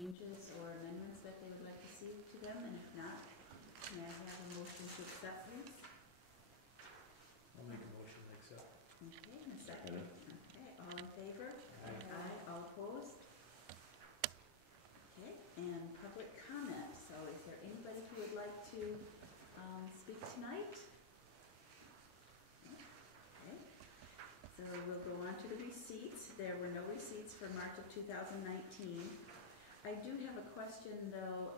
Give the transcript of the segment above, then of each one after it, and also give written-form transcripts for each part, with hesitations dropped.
changes or amendments that they would like to see to them, and if not, may I have a motion to accept these? I'll make a motion to accept. Okay, and a second. Okay, all in favor? Aye. All opposed? Okay, and public comment. So is there anybody who would like to speak tonight? Okay, so we'll go on to the receipts. There were no receipts for March of 2019. I do have a question though.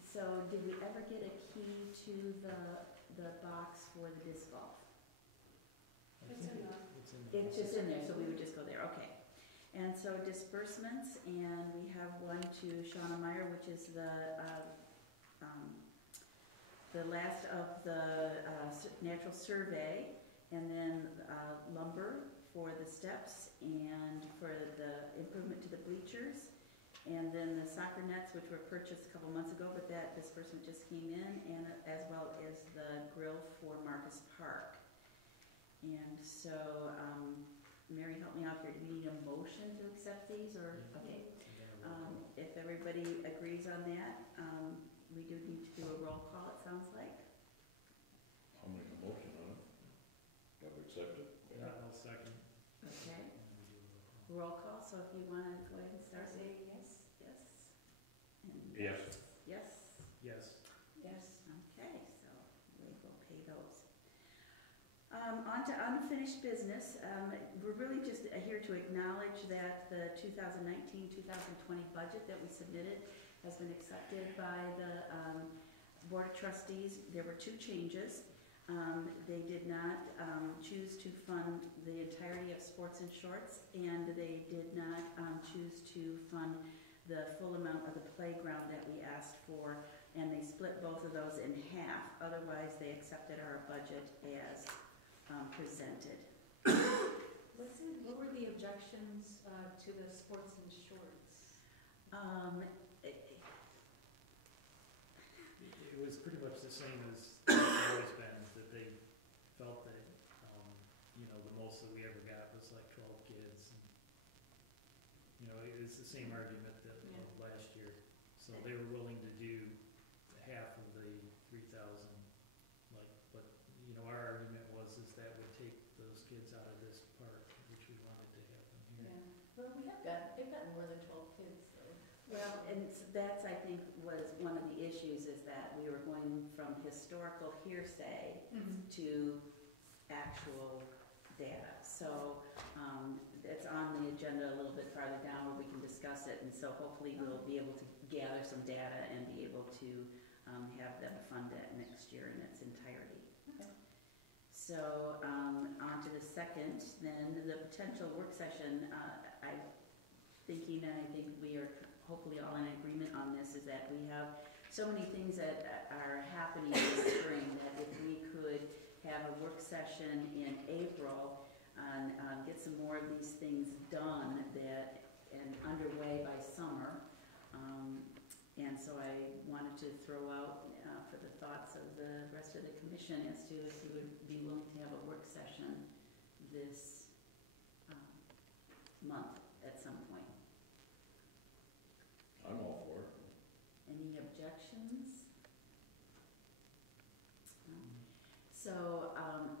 So did we ever get a key to the box for the disc golf? It's It's just in there, so we would just go there, okay. And so disbursements, and we have one to Shauna Meyer, which is the last of the natural survey, and then lumber for the steps and for the improvement to the bleachers, and then the soccer nets, which were purchased a couple months ago, but that disbursement just came in, and as well as the grill for Marcus Park. And so, Mary, help me out here. Do we need a motion to accept these, or okay? If everybody agrees on that, we do need to do a roll call. It sounds like. I'll make a motion on it. Got to accept it. Yeah, I'll second. Okay. Roll call. So if you want to go ahead and start. Say yes. Yes. And Yes. yes. Yes. Yes. Okay. So we will pay those. On to unfinished business. We're really just here to acknowledge that the 2019-2020 budget that we submitted has been accepted by the Board of Trustees. There were two changes. They did not choose to fund the entirety of sports and shorts, and they did not choose to fund the full amount of the playground that we asked for, and they split both of those in half. Otherwise, they accepted our budget as presented. What were the objections to the sports and shorts? It was pretty much the same as it's always been, that they felt that, the most that we ever got was like 12 kids. And, it's the same argument that last year. So they were willing to do half of the 3,000. But our argument was that would take those kids out of this park, which we wanted to have them here. Yeah. Well, they've got more than 12 kids though. Well, and that's, I think, was one of the issues, is that we were going from historical hearsay to actual data. So it's on the agenda a little bit farther down where we can discuss it, and so hopefully we'll be able to gather some data and be able to have them fund that next year in its entirety. Okay. So on to the second, then the potential work session. I'm thinking, and I think we are hopefully all in agreement on this, is that we have so many things that are happening this spring that if we could have a work session in April and get some more of these things done and underway by summer. And so I wanted to throw out for the thoughts of the rest of the commission as to if you would be willing to have a work session this month at some point. I'm all for it. Any objections? No? So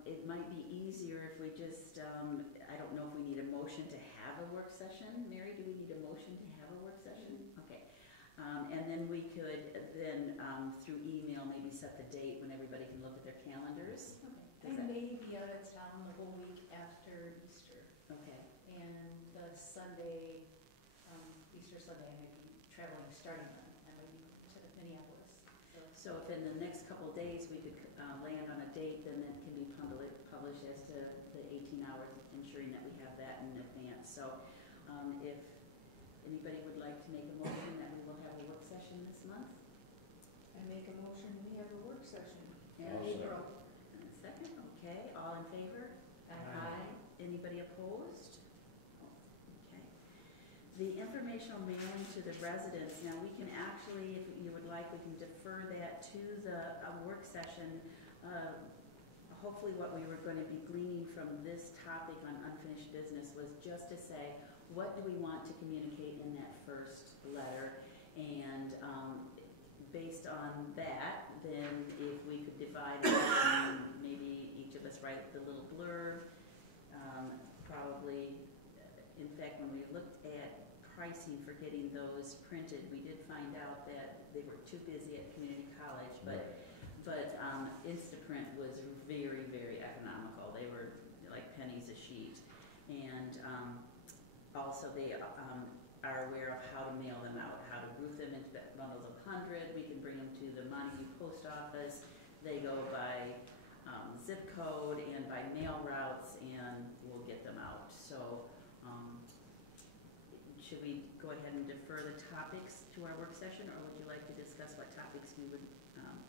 it might be easier if we just, I don't know if we need a motion to have a work session. Mary, do we need a motion to have a work session? Okay. And then we could through email maybe set the date when everybody can look at their calendars. Okay. I may be out of town the whole week after Easter. Okay. And the Sunday, Easter Sunday, I may be traveling starting on. I might be to Minneapolis. So if in the next couple of days we could land on a date, then it can be published as to the 18 hours, ensuring that we have that in advance. So if anybody would like to make a motion that we will have a work session this month? I make a motion we have a work session in I'll April. And a second, okay. All in favor? Aye. Anybody opposed? Okay. The informational mailing to the residents, now we can actually, if you would like, we can defer that to the work session. Hopefully what we were going to be gleaning from this topic on unfinished business was just to say, what do we want to communicate in that first letter? And based on that, then if we could divide it, and maybe each of us write the little blurb, probably, in fact, when we looked at pricing for getting those printed, we did find out that they were too busy at community college, but Instaprint was very, very economical. They were like pennies a sheet. And also they are aware of how to mail them out, how to group them into bundles of 100. We can bring them to the Montague Post Office. They go by zip code and by mail routes, and we'll get them out. So should we go ahead and defer the topics to our work session, or would you like to discuss what topics you would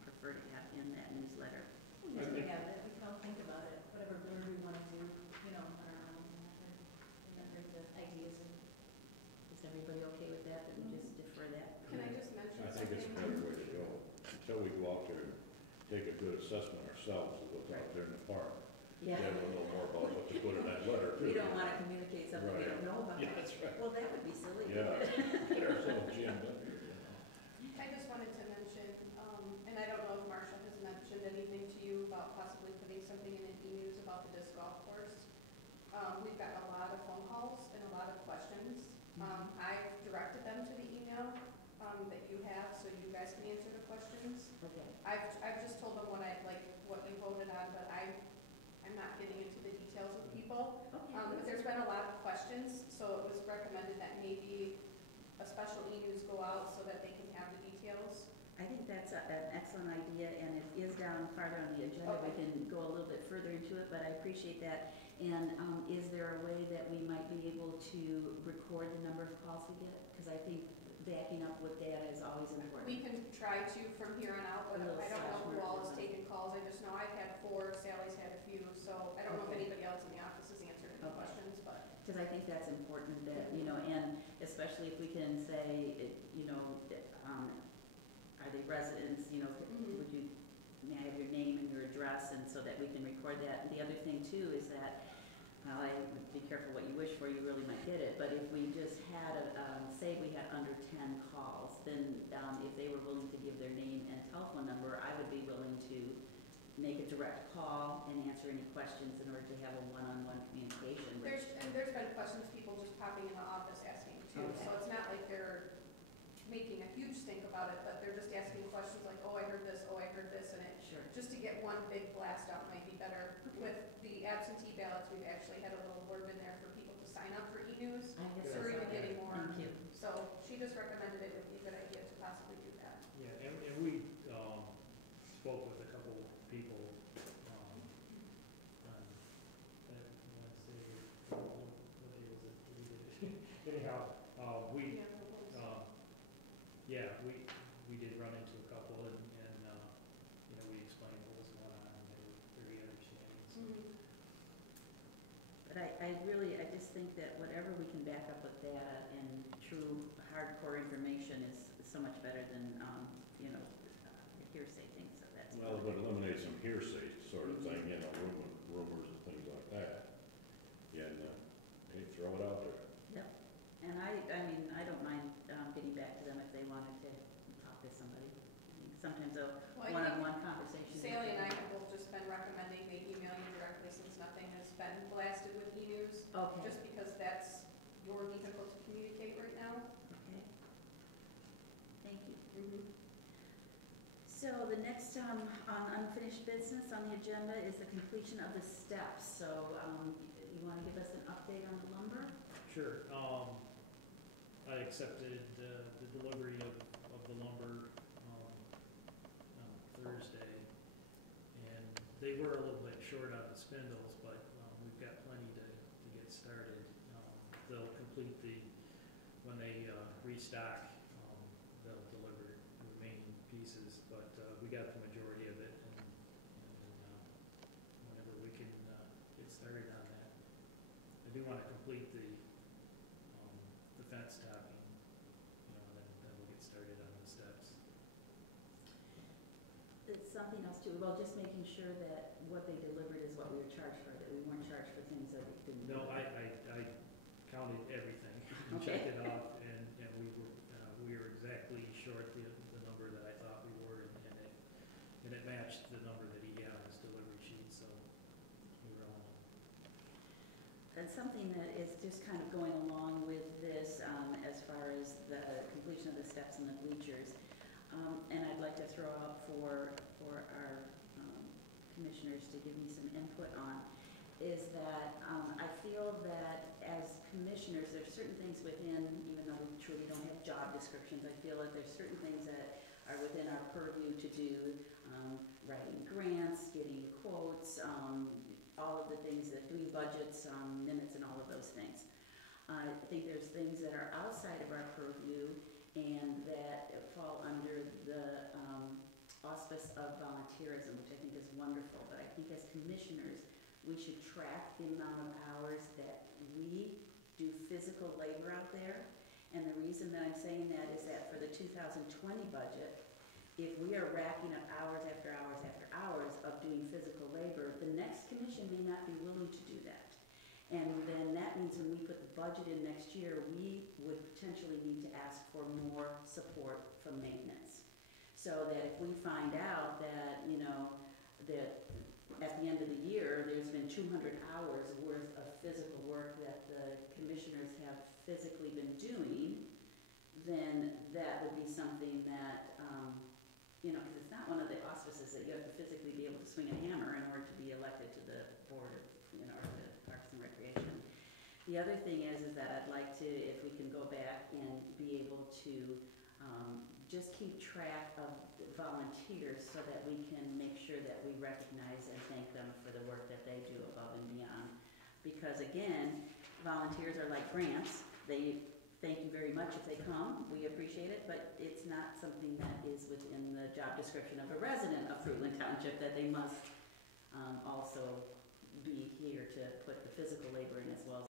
prefer to have in that newsletter? We can have it, we can all think about it, whatever blurb we want to do, you know, on our own, remember the ideas. And Is everybody okay with that, that we just defer that? Can I just mention I something? think it's a better way to go, until we go out there and take a good assessment ourselves of what's out there in the park. Yeah. Then we'll know more about what to put in that letter too. We don't want to communicate something we don't know about. Yeah, that's right. Well, that would be silly. Yeah, get ourselves jammed up here. I just wanted to mention, and I don't know if Marshall has mentioned anything to you about possibly putting something in an e-news about the disc golf course. We've got a lot of phone calls and a lot of questions. I've directed them to the email that you have, so you guys can answer the questions. Okay. I've just told them what you voted on, but I'm not getting into the details with people. Okay. But there's been a lot of questions, so it was recommended that maybe a special e-news go out so that they can have the details. I think that's an excellent idea, and it is down farther on the agenda. We Okay. can go a little bit further into it, but I appreciate that. And is there a way that we might be able to record the number of calls we get? Because I think backing up with data is always important. We can try to from here on out, but A little I don't know who slash all mark is or taking calls. I just know I've had 4, Sally's had a few, so I don't know if Okay. anybody else in the office has answered any Okay. questions, but. Because I think that's important that, you know, and especially if we can say, you know, are they residents, you know, would you, may I have your name and your address, and so that we can record that. And the other thing too is that, I would be careful what you wish for, you really might get it, but if we just had, say we had under 10 calls, then if they were willing to give their name and telephone number, I would be willing to make a direct call and answer any questions in order to have a one-on-one communication. There's been questions, people just popping in the office asking too, Okay. so it's not like they're making a huge stink about it, but they're just asking questions like, oh, I heard this, and Sure. just to get one big blast out might be better. With the absentee ballots, we've actually had a little blurb in there for people to sign up for e-news, I guess so we're that's even getting more. Thank you. So she just recommended it would be a good idea to possibly do that. Yeah, and we spoke with a couple people on Wednesday, what day was it? We did it. Anyhow, we, Yeah, the ones- yeah, we did run into a couple, and you know, we explained what was going on, and they were very understanding. So. Mhm. But I just think that whatever we can back up with data and true hardcore information is so much better than, you know, hearsay things, so that's. Well, it would eliminate some hearsay sort of thing, you know, rumors and things like that. And, hey, throw it out there. Yep, and I mean, I don't mind getting back to them if they wanted to talk to somebody. Sometimes a Well, I think one-on-one conversation. Sally and I have both just been recommending they email you directly since nothing has been blasted with e-news, Okay, just because that's your vehicle to communicate right now. okay. Thank you. Mm-hmm. So the next on unfinished business on the agenda is the completion of the steps. So you want to give us an update on the lumber? Sure. I accepted the delivery of the lumber on Thursday, and they were a little bit short on the spindles, but we've got plenty to get started. They'll complete when they restock, they'll deliver the remaining pieces, but we got the majority of it, and whenever we can get started on that. I do want to complete the fence topping, you know, then we'll get started on the steps. It's something else too, well, just making sure that what they delivered is what we were charged for, that we weren't charged for things that we didn't. No, I counted everything and Okay. checked it off, and we were exactly short the number that I thought we were, and it matched the number that he had on his delivery sheet, so we were on. And something that is just kind of going along with this, as far as the completion of the steps and the bleachers, and I'd like to throw out for our commissioners to give me some input on, is that I feel that as commissioners, there's certain things within, even though we truly don't have job descriptions, I feel that there's certain things that are within our purview to do, writing grants, getting quotes, all of the things that, doing budgets, minutes and all of those things. I think there's things that are outside of our purview and that fall under the auspice of volunteerism, which I think is wonderful. But I think as commissioners, we should track the amount of hours that we do physical labor out there. And the reason that I'm saying that is that for the 2020 budget, if we are racking up hours after hours after hours of doing physical labor, the next commission may not be willing to do that. And then that means when we put the budget in next year, we would potentially need to ask for more support from maintenance. So that if we find out that, you know, that at the end of the year, there's been 200 hours worth of physical work that the commissioners have physically been doing, then that would be something that, you know, because it's not one of the auspices that you have to physically be able to swing a hammer in order to be elected to the board of, you know, or the Parks and Recreation. The other thing is that I'd like to, if we can go back and be able to just keep track of volunteers so that we can make sure that we recognize and thank them for the work that they do above and beyond. Because again, volunteers are like grants. They thank you very much if they come. We appreciate it, but it's not something that is within the job description of a resident of Fruitland Township that they must also be here to put the physical labor in as well as